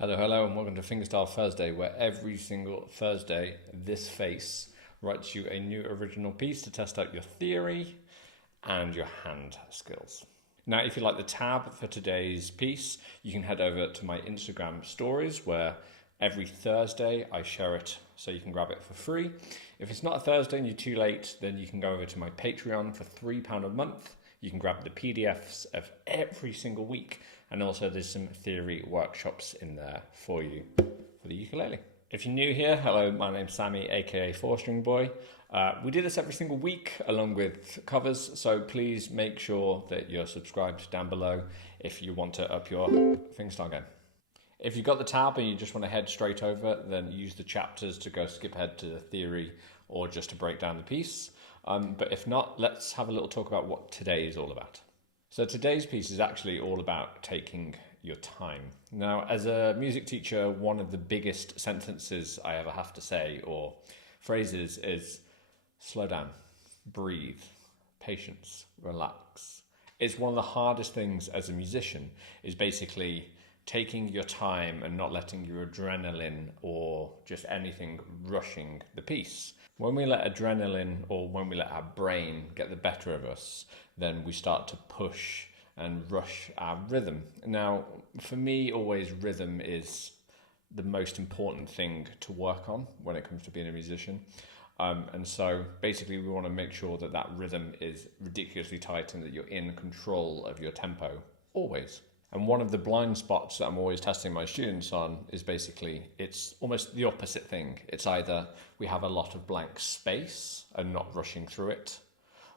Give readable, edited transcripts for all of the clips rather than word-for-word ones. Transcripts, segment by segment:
Hello, and welcome to Fingerstyle Thursday, where every single Thursday, this face writes you a new original piece to test out your theory and your hand skills. Now, if you like the tab for today's piece, you can head over to my Instagram stories, where every Thursday I share it so you can grab it for free. If it's not a Thursday and you're too late, then you can go over to my Patreon for £3 a month. You can grab the PDFs of every single week, and also there's some theory workshops in there for you for the ukulele. If you're new here, hello, my name's Sammy, aka 4-String Boy. We do this every single week along with covers, so please make sure that you're subscribed down below if you want to up your fingerstyle game. If you've got the tab and you just want to head straight over, then use the chapters to go skip ahead to the theory or just to break down the piece. But if not, let's have a little talk about what today is all about. So today's piece is actually all about taking your time. Now, as a music teacher, one of the biggest sentences I ever have to say, or phrases, is slow down, breathe, patience, relax. It's one of the hardest things as a musician, is basically taking your time and not letting your adrenaline or just anything rushing the piece. When we let adrenaline or when we let our brain get the better of us, then we start to push and rush our rhythm. Now, for me, always rhythm is the most important thing to work on when it comes to being a musician. And so basically we want to make sure that that rhythm is ridiculously tight and that you're in control of your tempo, always. And one of the blind spots that I'm always testing my students on is basically, it's almost the opposite thing. It's either we have a lot of blank space and not rushing through it,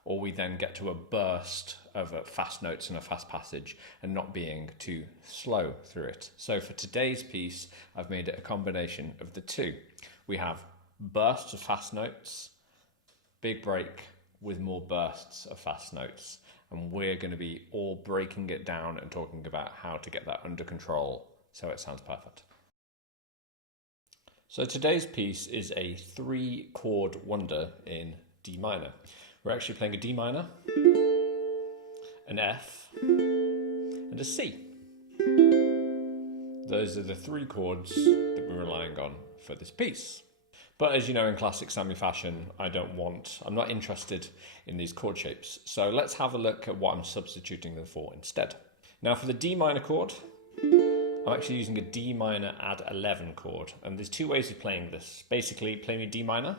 or we then get to a burst of fast notes and a fast passage and not being too slow through it. So for today's piece, I've made it a combination of the two. We have bursts of fast notes, big break with more bursts of fast notes. And we're going to be all breaking it down and talking about how to get that under control so it sounds perfect. So today's piece is a 3-chord wonder in D minor. We're actually playing a D minor, an F, and a C. Those are the 3 chords that we're relying on for this piece. But as you know, in classic Sammy fashion, I'm not interested in these chord shapes. So let's have a look at what I'm substituting them for instead. Now for the D minor chord, I'm actually using a D minor add 11 chord. And there's 2 ways of playing this. Basically, play me D minor,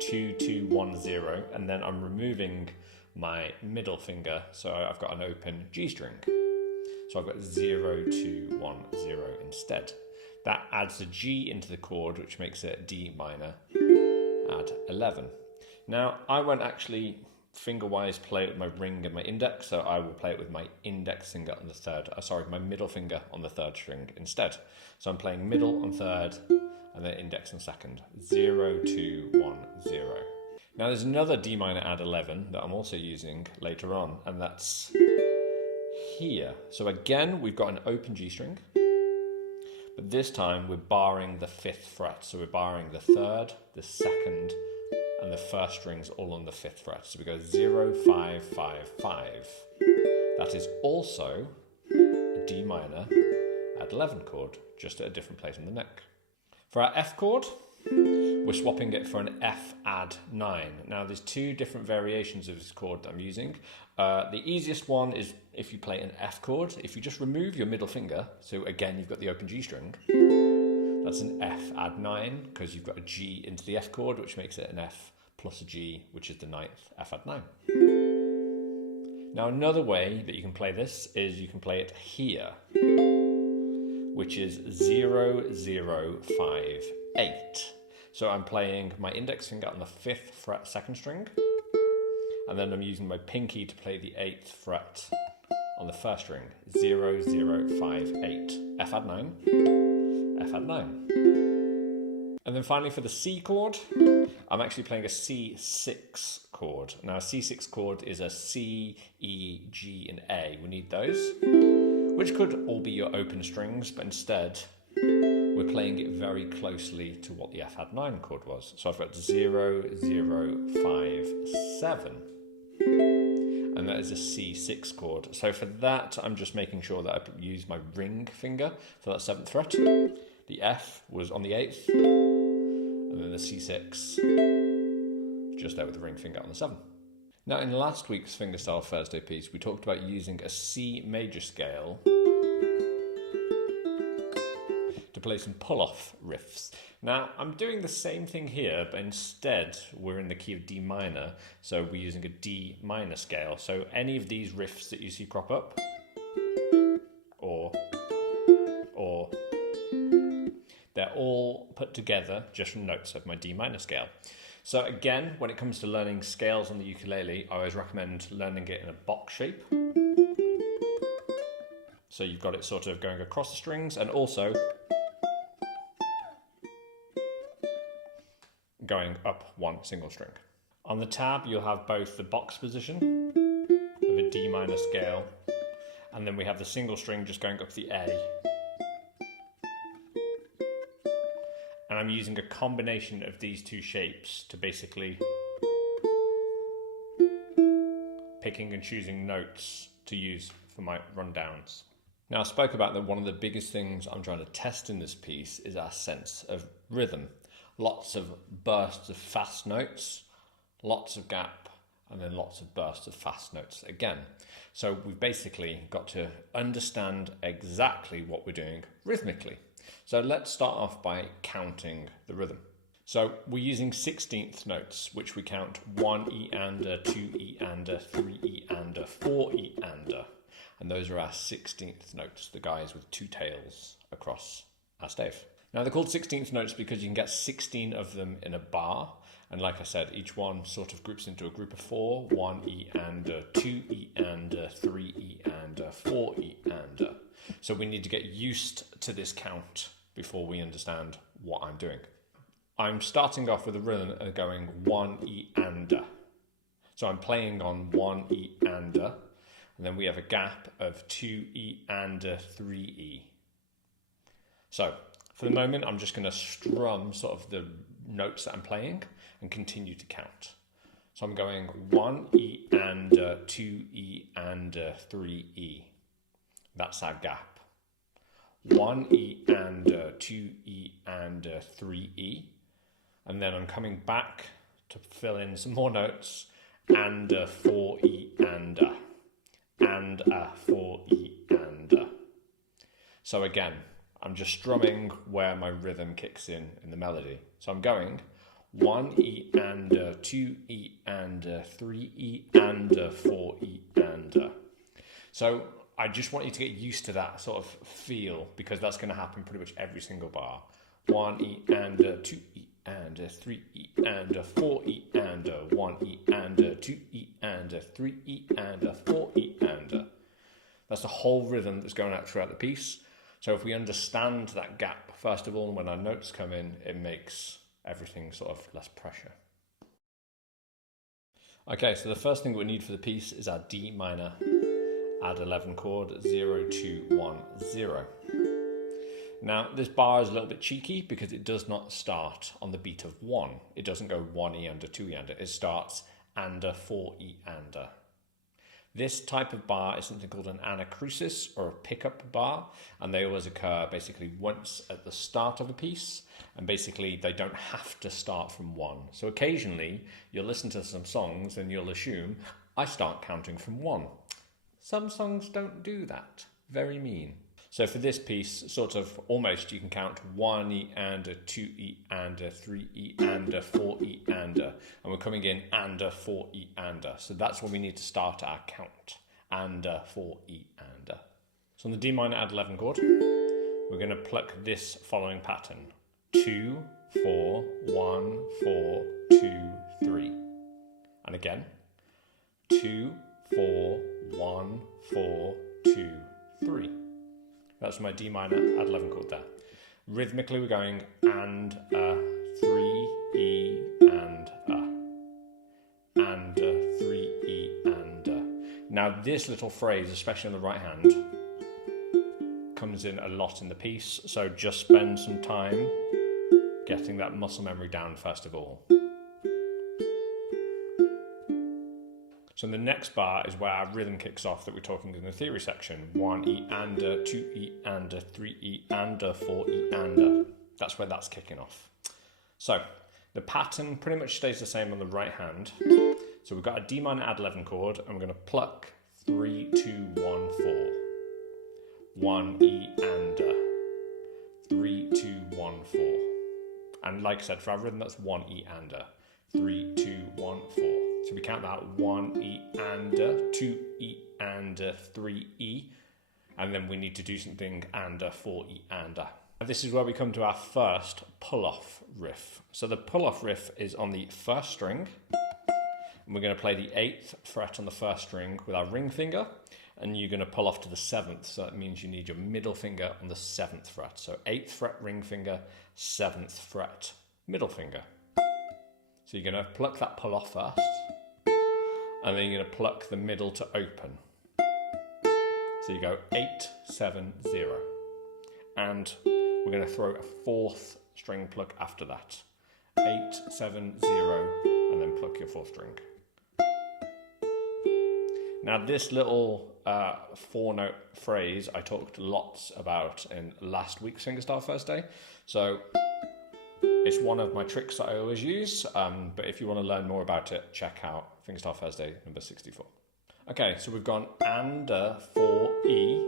2, 2, 1, 0, and then I'm removing my middle finger, so I've got an open G string. So I've got 0, 2, 1, 0 instead. That adds a G into the chord, which makes it D minor, add 11. Now, I won't actually finger-wise play it with my ring and my index, so I will play it with my index finger on the my middle finger on the 3rd string instead. So I'm playing middle on 3rd, and then index on 2nd, 0, 2, 1, 0. Now there's another D minor add 11 that I'm also using later on, and that's here. So again, we've got an open G string, but this time we're barring the 5th fret. So we're barring the 3rd, the 2nd, and the 1st strings all on the 5th fret. So we go 0, 5, 5, 5. That is also a D minor add 11 chord, just at a different place on the neck. For our F chord, we're swapping it for an F add 9. Now there's 2 different variations of this chord that I'm using. The easiest one is if you play an F chord. If you just remove your middle finger, so again you've got the open G string, that's an F add 9 because you've got a G into the F chord, which makes it an F plus a G, which is the 9th F add 9. Now another way that you can play this is you can play it here, which is 0, 0, 5, 8. So I'm playing my index finger on the 5th fret 2nd string, and then I'm using my pinky to play the 8th fret on the 1st string, 0, 0, 5, 8, F add 9, F add 9. And then finally for the C chord, I'm actually playing a C6 chord. Now a C6 chord is a C, E, G, and A. We need those, which could all be your open strings, but instead we're playing it very closely to what the F add 9 chord was. So I've got 0, 0, 5, 7. And and that is a C6 chord. So for that, I'm just making sure that I use my ring finger for that 7th fret. The F was on the 8th, and then the C6 just there with the ring finger on the 7th. Now in last week's Fingerstyle Thursday piece, we talked about using a C major scale to play some pull-off riffs. Now I'm doing the same thing here, but instead we're in the key of D minor, so we're using a D minor scale. So any of these riffs that you see crop up, or they're all put together just from notes of my D minor scale. So again, when it comes to learning scales on the ukulele, I always recommend learning it in a box shape. So you've got it sort of going across the strings and also going up one single string. On the tab, you'll have both the box position of a D minor scale, and then we have the single string just going up the A. And I'm using a combination of these two shapes to basically picking and choosing notes to use for my rundowns. Now I spoke about that one of the biggest things I'm trying to test in this piece is our sense of rhythm. Lots of bursts of fast notes, lots of gap, and then lots of bursts of fast notes again. So we've basically got to understand exactly what we're doing rhythmically. So let's start off by counting the rhythm. So we're using 16th notes, which we count 1 E-ander, 2 E-ander, 3 E-ander, 4 E-ander. And those are our 16th notes, the guys with two tails across our stave. Now they're called 16th notes because you can get 16 of them in a bar. And like I said, each one sort of groups into a group of 4. 1 E-ander, 2 E-ander, 3 E-ander, 4 E-ander. So we need to get used to this count before we understand what I'm doing. I'm starting off with a rhythm going 1 E-ander. So I'm playing on 1 E-ander, and then we have a gap of 2 E-ander, 3 E. So for the moment, I'm just going to strum sort of the notes that I'm playing and continue to count. So I'm going 1 E-ander, 2 E-ander, 3 E. That's our gap. 1 E-ander, 2 E-ander, 3 E. And then I'm coming back to fill in some more notes. And 4 E-ander. And 4 E-ander. So again, I'm just strumming where my rhythm kicks in the melody. So I'm going 1 E-ander, 2 E-ander, 3 E-ander, 4 E-ander. So I just want you to get used to that sort of feel, because that's going to happen pretty much every single bar. 1 E-ander, 2 E-ander, 3 E-ander, 4 E-ander, 1 E-ander, 2 E-ander, 3 E-ander, 4 E-ander. That's the whole rhythm that's going out throughout the piece. So if we understand that gap, first of all, when our notes come in, it makes everything sort of less pressure. Okay, so the first thing we need for the piece is our D minor add 11 chord 0, 2, 1, 0. Now this bar is a little bit cheeky because it does not start on the beat of 1. It doesn't go 1 E-ander, 2 E-ander. It starts ander, 4 E-ander. This type of bar is something called an anacrusis or a pickup bar, and they always occur basically once at the start of a piece, and basically they don't have to start from 1. So occasionally you'll listen to some songs and you'll assume I start counting from 1. Some songs don't do that. Very mean. So for this piece, sort of almost you can count 1 E-ander, 2 E-ander, 3 E-ander, 4 E-ander, and we're coming in ander, 4 E-ander. So that's when we need to start our count. Ander, 4 E-ander. So on the D minor add 11 chord, we're going to pluck this following pattern. 2, 4, 1, 4, 2, 3. And again, 2, 4, 1, 4, 2, 3. That's my D minor add 11 chord there. Rhythmically we're going and 3 E and 3 E and Now this little phrase, especially on the right hand, comes in a lot in the piece, so just spend some time getting that muscle memory down first of all. So the next bar is where our rhythm kicks off that we're talking in the theory section. 1 E and a, 2 E and a, 3 E and a, 4 E and a. That's where that's kicking off. So the pattern pretty much stays the same on the right hand. So we've got a D minor add 11 chord, and we're going to pluck 3, 2, 1, 4. 1 E and a, 3, 2, 1, 4. And like I said, for our rhythm, that's 1 E and a, 3, 2, 1, 4. So we count that 1 E and a, 2 E and a, 3 E, and then we need to do something and a, 4 E and a. And this is where we come to our first pull-off riff. So the pull-off riff is on the first string, and we're going to play the 8th fret on the first string with our ring finger, and you're going to pull off to the 7th, so that means you need your middle finger on the 7th fret. So 8th fret ring finger, 7th fret middle finger. So you're going to pluck that pull off first, and then you're going to pluck the middle to open. So you go 8, 7, 0. And we're going to throw a 4th string pluck after that. 8, 7, 0, and then pluck your 4th string. Now this little 4-note phrase I talked lots about in last week's Fingerstyle Thursday. So it's one of my tricks that I always use, but if you want to learn more about it, check out Fingerstyle Thursday number 64. Okay, so we've gone and 4 E.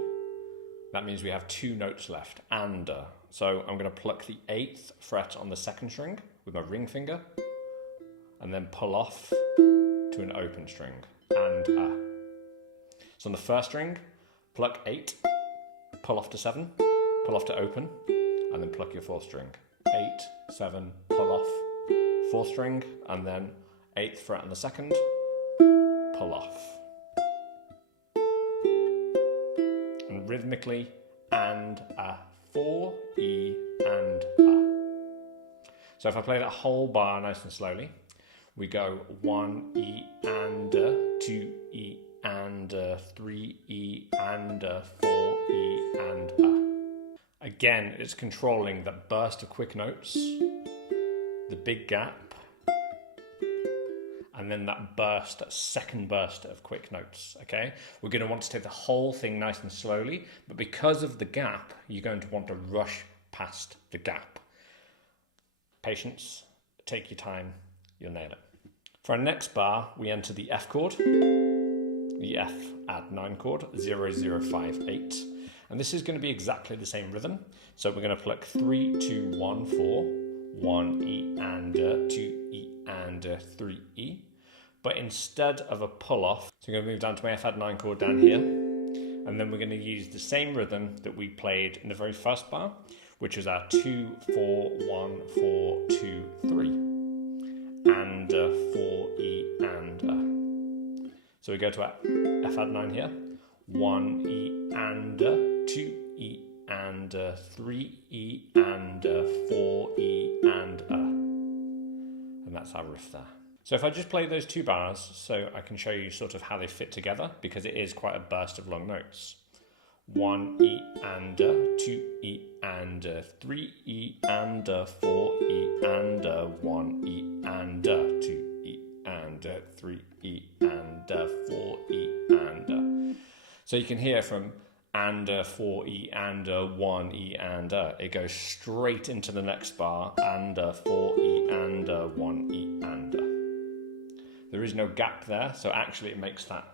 That means we have 2 notes left, and. So I'm going to pluck the 8th fret on the 2nd string with my ring finger, and then pull off to an open string, and a. So on the first string, pluck 8, pull off to 7, pull off to open, and then pluck your 4th string. 8, 7, pull off, 4th string, and then 8th fret on the 2nd, pull off. And rhythmically, and a, 4, E, and a. So if I play that whole bar nice and slowly, we go 1 E and a, 2 E and a, 3 E and a, 4 E and a. Again, it's controlling that burst of quick notes, the big gap, and then that second burst of quick notes, okay? We're going to want to take the whole thing nice and slowly, but because of the gap, you're going to want to rush past the gap. Patience, take your time, you'll nail it. For our next bar, we enter the F chord, the F add 9 chord, 0, 0, 5, 8. And this is going to be exactly the same rhythm. So we're going to pluck 3, 2, 1, 4, 1 E and a, 2 E and a, 3 E. But instead of a pull off, so I'm going to move down to my F add 9 chord down here. And then we're going to use the same rhythm that we played in the very first bar, which is our 2, 4, 1, 4, 2, 3. And a, 4 E and a. So we go to our F add 9 here. 1 E and a, 2 E and a, 3 E and a, 4 E and a. And that's our riff there. So if I just play those 2 bars so I can show you sort of how they fit together, because it is quite a burst of long notes. 1 E and a, 2 E and a, 3 E and a, 4 E and a, 1 E and a, 2 E and a, 3 E and a, 4 E and a. So you can hear from and a, 4 E and a, 1 E and a. It goes straight into the next bar, and a, 4 E and a, 1 E and a. There is no gap there, so actually it makes that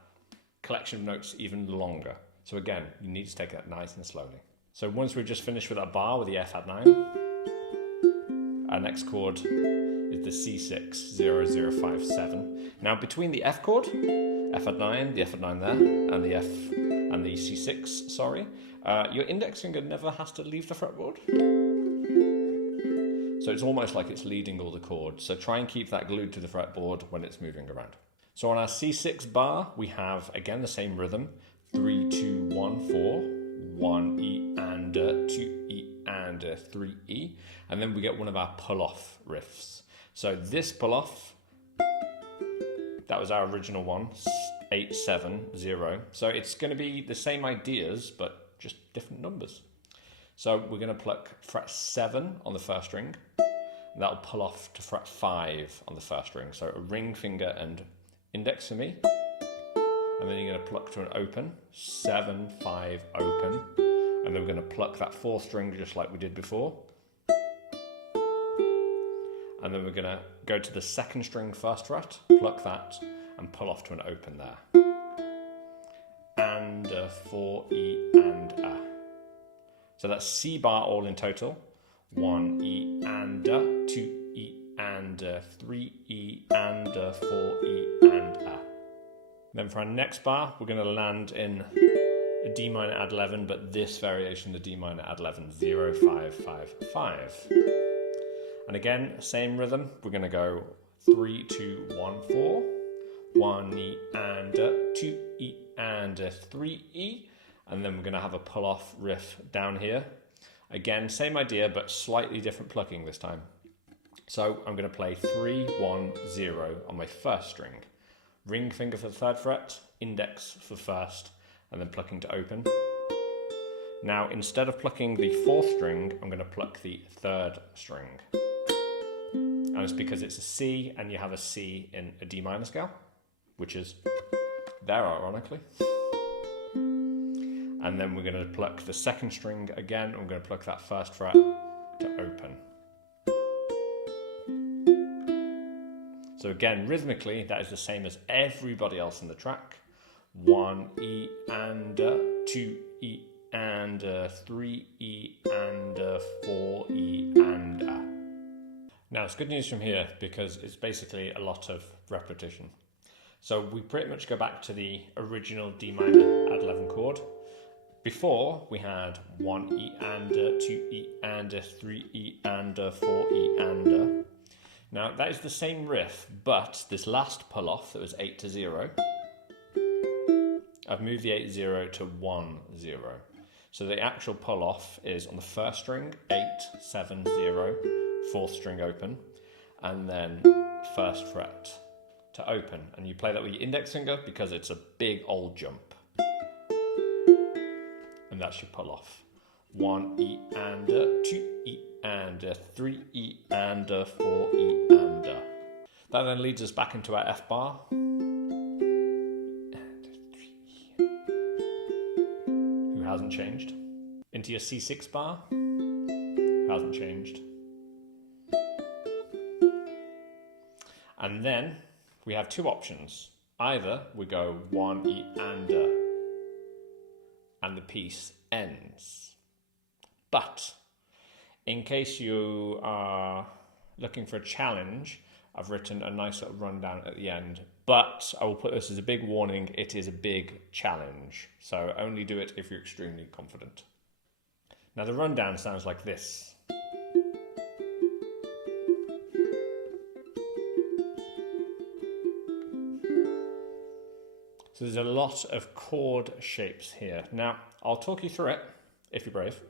collection of notes even longer. So again, you need to take that nice and slowly. So once we've just finished with that bar with the F add 9, our next chord is the C6, 0, 0, 5, 7. Now between the F chord, F add 9, the F add 9 there, and the F and the C6, sorry, your index finger never has to leave the fretboard. So it's almost like it's leading all the chords. So try and keep that glued to the fretboard when it's moving around. So on our C6 bar, we have, again, the same rhythm. 3, 2, 1, 4, 1 E and a, 2 E and a, 3 E. And then we get one of our pull-off riffs. So this pull-off, that was our original one, 8, 7, 0. So it's going to be the same ideas, but just different numbers. So we're going to pluck fret 7 on the first string. And that'll pull off to fret 5 on the first string. So a ring finger and index for me, then you're going to pluck to an open, 7, 5, open, and then we're going to pluck that 4th string just like we did before. And then we're going to go to the 2nd string 1st fret, pluck that, and pull off to an open there. And 4, E, and A. So that's C bar all in total. 1 E and 2 E and 3 E and 4 E and A. Then for our next bar, we're going to land in a D minor add 11, but this variation, the D minor add 11, 0, 5, 5, 5. And again, same rhythm. We're going to go 3, 2, 1, 4, 1 E and 2 E and 3 E, and then we're going to have a pull off riff down here. Again, same idea, but slightly different plucking this time. So I'm going to play 3, 1, 0 on my 1st string. Ring finger for the 3rd fret, index for 1st, and then plucking to open. Now, instead of plucking the 4th string, I'm going to pluck the 3rd string. And it's because it's a C, and you have a C in a D minor scale, which is there, ironically. And then we're going to pluck the 2nd string again. I'm going to pluck that 1st fret to open. So again, rhythmically, that is the same as everybody else in the track. 1 E and 2 E and 3 E and 4 E and A. Now, it's good news from here because it's basically a lot of repetition. So we pretty much go back to the original D minor add 11 chord. Before, we had 1 E and 2 E and 3 E and 4 E and Now, that is the same riff, but this last pull-off that was 8 to 0, I've moved the 8 0 to 1 0. So the actual pull-off is on the 1st string, 8, 7, 0, 4th string open, and then 1st fret to open. And you play that with your index finger because it's a big old jump. And that's your pull-off. 1 E and 2 E and 3 E and 4 E and That then leads us back into our F bar. And 3 E. Who hasn't changed? Into your C6 bar. Who hasn't changed? And then we have two options. Either we go 1 E and the piece ends. But in case you are looking for a challenge, I've written a nice little rundown at the end. But I will put this as a big warning, it is a big challenge. So only do it if you're extremely confident. Now the rundown sounds like this. So there's a lot of chord shapes here. Now, I'll talk you through it, if you're brave.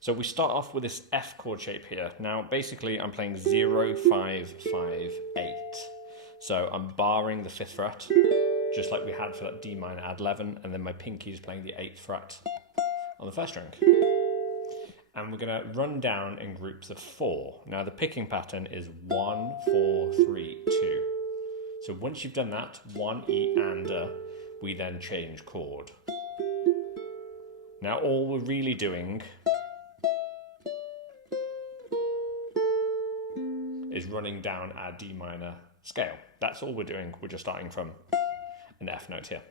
So we start off with this F chord shape here. Now, basically, I'm playing 0, 5, 5, 8. So I'm barring the 5th fret, just like we had for that D minor add 11, and then my pinky is playing the 8th fret on the 1st string. And we're going to run down in groups of 4. Now, the picking pattern is 1, 4, 3, 2. So once you've done that, 1 E and we then change chord. Now all we're really doing is running down our D minor scale. That's all we're doing. We're just starting from an F note here.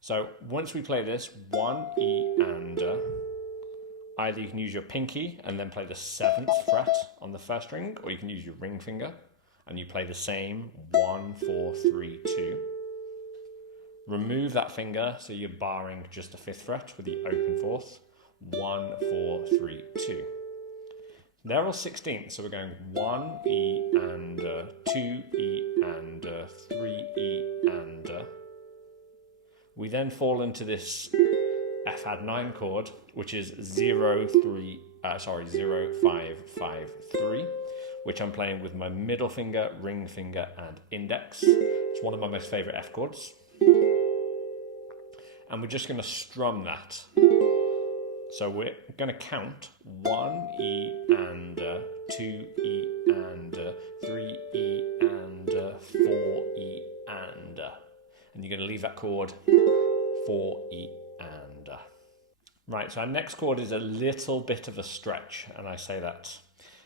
So once we play this, 1 E and either you can use your pinky and then play the 7th fret on the 1st string, or you can use your ring finger and you play the same 1, 4, 3, 2. Remove that finger so you're barring just the 5th fret with the open 4th. 1, 4, 3, 2. They're all 16th, so we're going 1 E and 2 E and 3 E and we then fall into this F add 9 chord, which is 0, 5, 5, 3. Which I'm playing with my middle finger, ring finger, and index. It's one of my most favourite F chords. And we're just going to strum that. So we're going to count 1 E and 2 E and 3 E and 4 E and. and you're going to leave that chord 4, E, and Right, so our next chord is a little bit of a stretch, and I say that.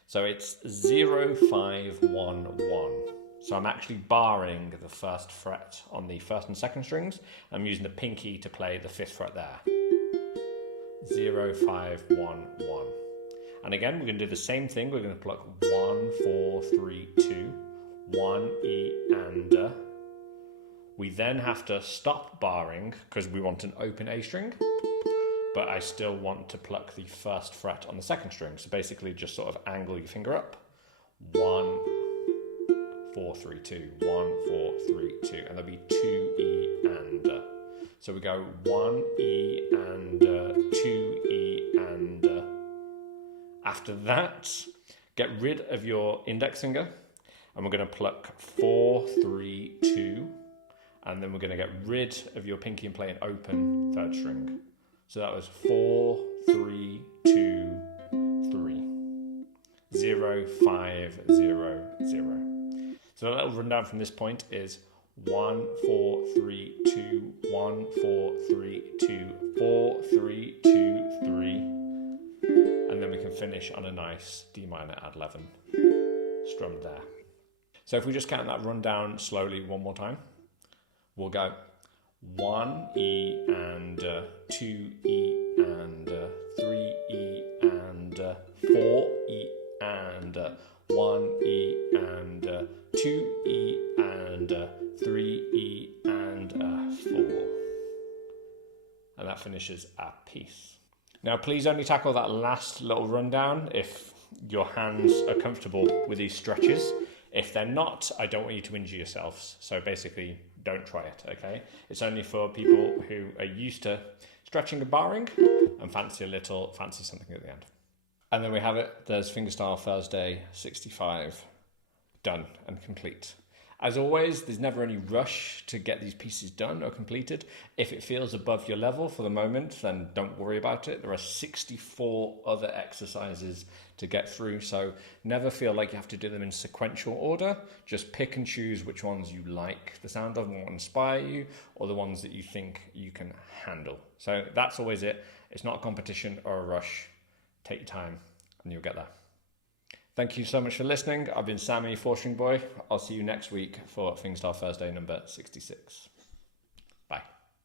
So it's 0, 5, 1, 1. So I'm actually barring the first fret on the first and second strings. I'm using the pinky to play the 5th fret there. 0, 5, 1, 1. And again, we're going to do the same thing. We're going to pluck 1, 4, 3, 2, 1, E, and We then have to stop barring because we want an open A string, but I still want to pluck the first fret on the second string. So basically just sort of angle your finger up. 1, 4, 3, 2, 1, 4, 3, 2, and there'll be 2, E, and So we go 1, E, and 2, E, and After that, get rid of your index finger, and we're going to pluck 4, 3, 2, and then we're going to get rid of your pinky and play an open third string. So that was 4, 3, 2, 3, 0, 5, 0, 0. So a little rundown from this point is 1, 4, 3, 2, 1, 4, 3, 2, 4, 3, 2, 3, and then we can finish on a nice D minor add 11 strummed there. So if we just count that rundown slowly one more time, we'll go 1, E, and 2, E, and 3, E, and 4, E, and 1, E, and 2, E, and 3, E, and 4. And that finishes our piece. Now, please only tackle that last little rundown if your hands are comfortable with these stretches. If they're not, I don't want you to injure yourselves. So basically, don't try it, okay? It's only for people who are used to stretching and barring and fancy something at the end. And then we have it. There's Fingerstyle Thursday 65 done and complete. As always, there's never any rush to get these pieces done or completed. If it feels above your level for the moment, then don't worry about it. There are 64 other exercises to get through, so never feel like you have to do them in sequential order. Just pick and choose which ones you like the sound of and what inspire you, or the ones that you think you can handle. So that's always it. It's not a competition or a rush. Take your time and you'll get there. Thank you so much for listening. I've been Sammy, 4-String Boy. I'll see you next week for Fingerstyle Thursday number 66. Bye.